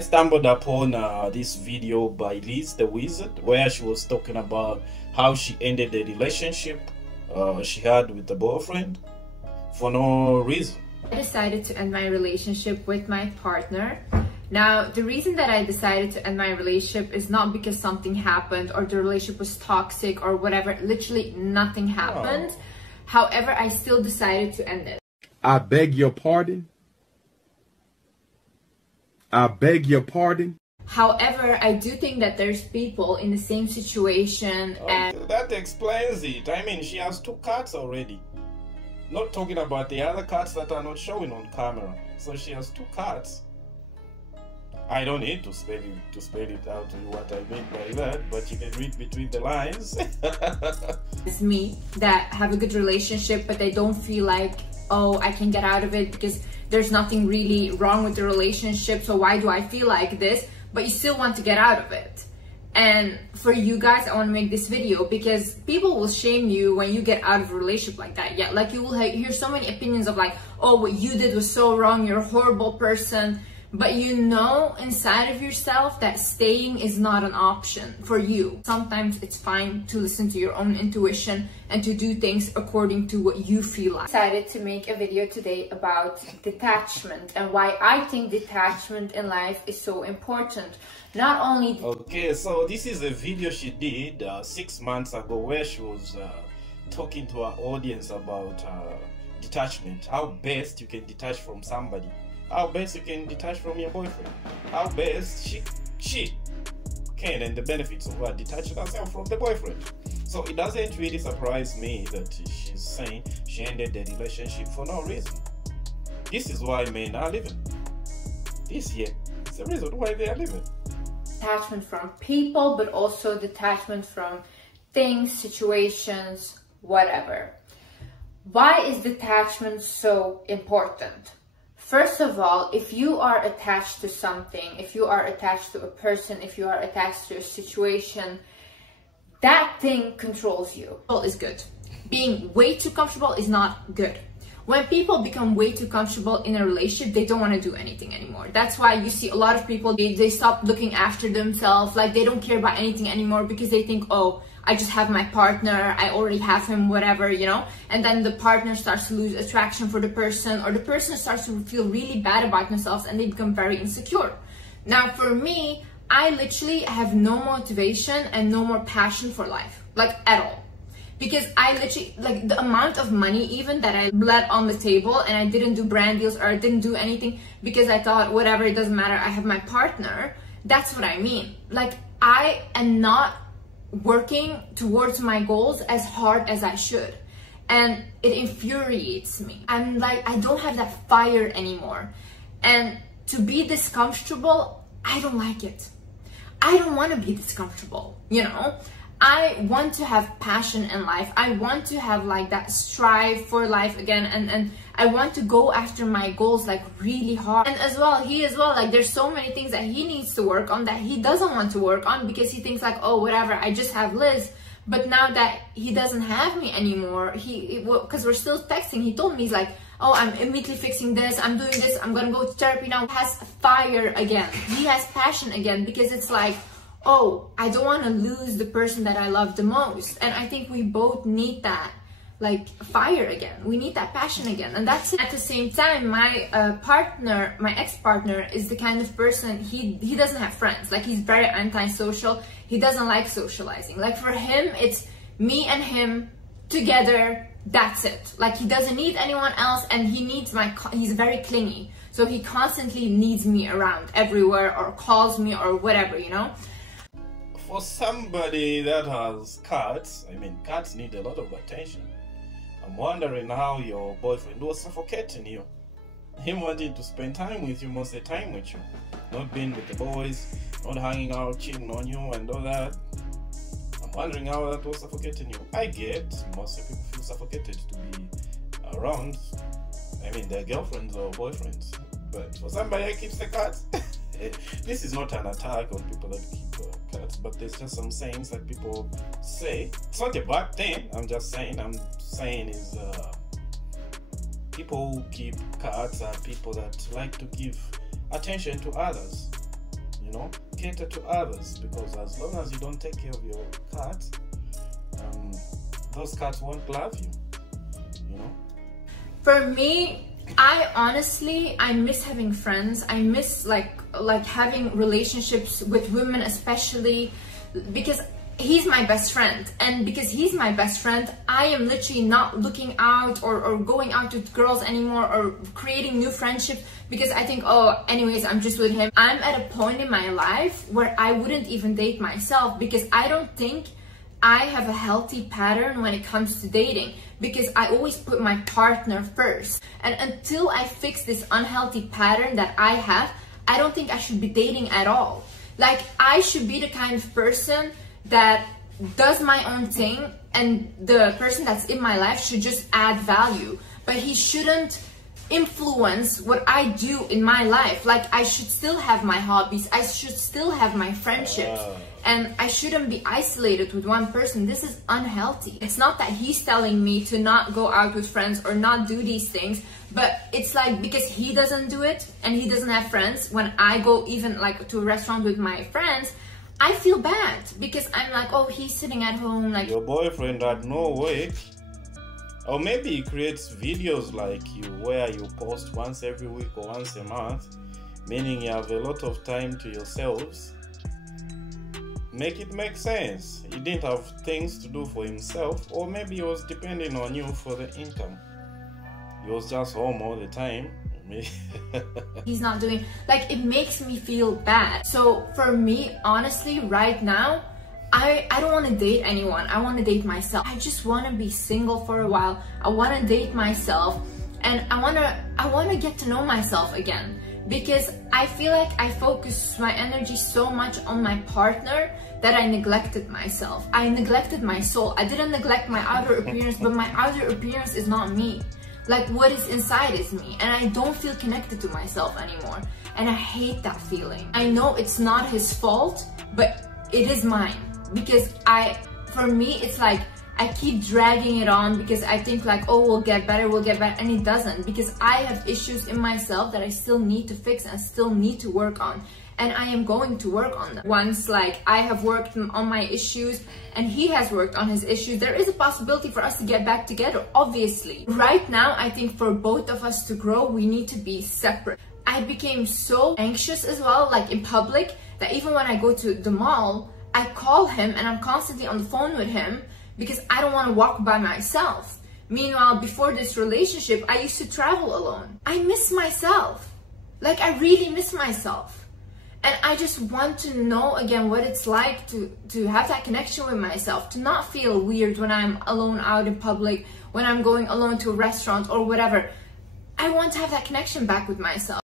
I stumbled upon this video by Liz the Wizard, where she was talking about how she ended the relationship she had with the boyfriend for no reason. I decided to end my relationship with my partner. Now, the reason that I decided to end my relationship is not because something happened or the relationship was toxic or whatever. Literally nothing happened. However, I still decided to end it. I beg your pardon. I beg your pardon. However, I do think that there's people in the same situation and that explains it. I mean, she has 2 cats already. Not talking about the other cats that are not showing on camera. So she has 2 cats. I don't need to spell it out to you what I mean by that, but you can read between the lines. It's me that have a good relationship, but they don't feel like, oh, I can get out of it because there's nothing really wrong with the relationship, so why do I feel like this? But you still want to get out of it. And for you guys, I want to make this video because people will shame you when you get out of a relationship like that. Yeah, like you will hear so many opinions of like, oh, what you did was so wrong, you're a horrible person. But you know inside of yourself that staying is not an option for you. Sometimes it's fine to listen to your own intuition and to do things according to what you feel like. I decided to make a video today about detachment and why I think detachment in life is so important. Not only... Okay, so this is a video she did 6 months ago where she was talking to her audience about detachment. How best you can detach from somebody. How best you can detach from your boyfriend. How best she can, and the benefits of her detaching herself from the boyfriend. So it doesn't really surprise me that she's saying she ended the relationship for no reason. This is why men are living. This here is the reason why they are living. Detachment from people, but also detachment from things, situations, whatever. Why is detachment so important? First of all, if you are attached to something, if you are attached to a person, if you are attached to a situation, that thing controls you. Is good. Being way too comfortable is not good. When people become way too comfortable in a relationship, they don't want to do anything anymore. That's why you see a lot of people, they stop looking after themselves, like they don't care about anything anymore because they think, oh, I just have my partner, I already have him, whatever, you know? And then the partner starts to lose attraction for the person, or the person starts to feel really bad about themselves and they become very insecure. Now for me, I literally have no motivation and no more passion for life, like at all. Because I literally, like the amount of money even that I bled on the table and I didn't do brand deals or I didn't do anything because I thought, whatever, it doesn't matter, I have my partner. That's what I mean. Like I am not working towards my goals as hard as I should. And it infuriates me. I'm like, I don't have that fire anymore. And to be this comfortable, I don't like it. I don't want to be this comfortable, you know? I want to have passion in life. I want to have like that strive for life again, and I want to go after my goals like really hard. And as well, he as well, like there's so many things that he needs to work on that he doesn't want to work on because he thinks like, oh, whatever, I just have Liz. But now that he doesn't have me anymore, because we're still texting, he told me, he's like, oh, I'm immediately fixing this, I'm doing this, I'm gonna go to therapy now. He has fire again. He has passion again because it's like, oh, I don't want to lose the person that I love the most. And I think we both need that, like, fire again. We need that passion again. And that's it. At the same time, my partner, my ex-partner, is the kind of person, he doesn't have friends. Like, he's very antisocial. He doesn't like socializing. Like, for him, it's me and him together. That's it. Like, he doesn't need anyone else, and he needs he's very clingy. So he constantly needs me around everywhere, or calls me, or whatever, you know? For somebody that has cats, I mean, cats need a lot of attention. I'm wondering how your boyfriend was suffocating you. Him wanting to spend time with you, most of the time with you. Not being with the boys, not hanging out, cheating on you and all that. I'm wondering how that was suffocating you. I get most people feel suffocated to be around, I mean, their girlfriends or boyfriends. But for somebody that keeps the cats, this is not an attack on people that keep cats, but there's just some sayings that people say. It's not a bad thing. I'm saying is people who keep cats are people that like to give attention to others. you know, cater to others, because as long as you don't take care of your cat, those cats won't love you, you know. For me, I miss having friends. I miss like having relationships with women, especially because he's my best friend, and because he's my best friend, I am literally not looking out or going out with girls anymore or creating new friendships, because I think, oh, anyways, I'm just with him. I'm at a point in my life where I wouldn't even date myself, because I don't think I have a healthy pattern when it comes to dating, because I always put my partner first. And until I fix this unhealthy pattern that I have, I don't think I should be dating at all. Like, I should be the kind of person that does my own thing, and the person that's in my life should just add value, but he shouldn't influence what I do in my life. Like, I should still have my hobbies, I should still have my friendships, and I shouldn't be isolated with one person. This is unhealthy. It's not that he's telling me to not go out with friends or not do these things, but it's like, because he doesn't do it and he doesn't have friends, when I go even like to a restaurant with my friends, I feel bad, because I'm like, oh, he's sitting at home, like... Your boyfriend had no work, or maybe he creates videos like you, where you post once every week or once a month, meaning you have a lot of time to yourselves. Make it make sense. He didn't have things to do for himself, or maybe he was depending on you for the income. He was just home all the time. He's not doing, like, it makes me feel bad. So for me, honestly, right now, I don't want to date anyone. I want to date myself. I just want to be single for a while. I want to date myself, and I want to get to know myself again, because I feel like I focus my energy so much on my partner that I neglected myself. I neglected my soul. I didn't neglect my outer appearance, but my outer appearance is not me. Like, what is inside is me, and I don't feel connected to myself anymore, and I hate that feeling. I know it's not his fault, but it is mine, because for me, it's like I keep dragging it on, because I think like, oh, we'll get better, and it doesn't, because I have issues in myself that I still need to fix and still need to work on. And I am going to work on them. Once like I have worked on my issues and he has worked on his issues, there is a possibility for us to get back together, obviously. Right now, I think for both of us to grow, we need to be separate. I became so anxious as well, like in public, that even when I go to the mall, I call him and I'm constantly on the phone with him, because I don't want to walk by myself. Meanwhile, before this relationship, I used to travel alone. I miss myself. Like, I really miss myself. And I just want to know again what it's like to have that connection with myself, to not feel weird when I'm alone out in public, when I'm going alone to a restaurant or whatever. I want to have that connection back with myself.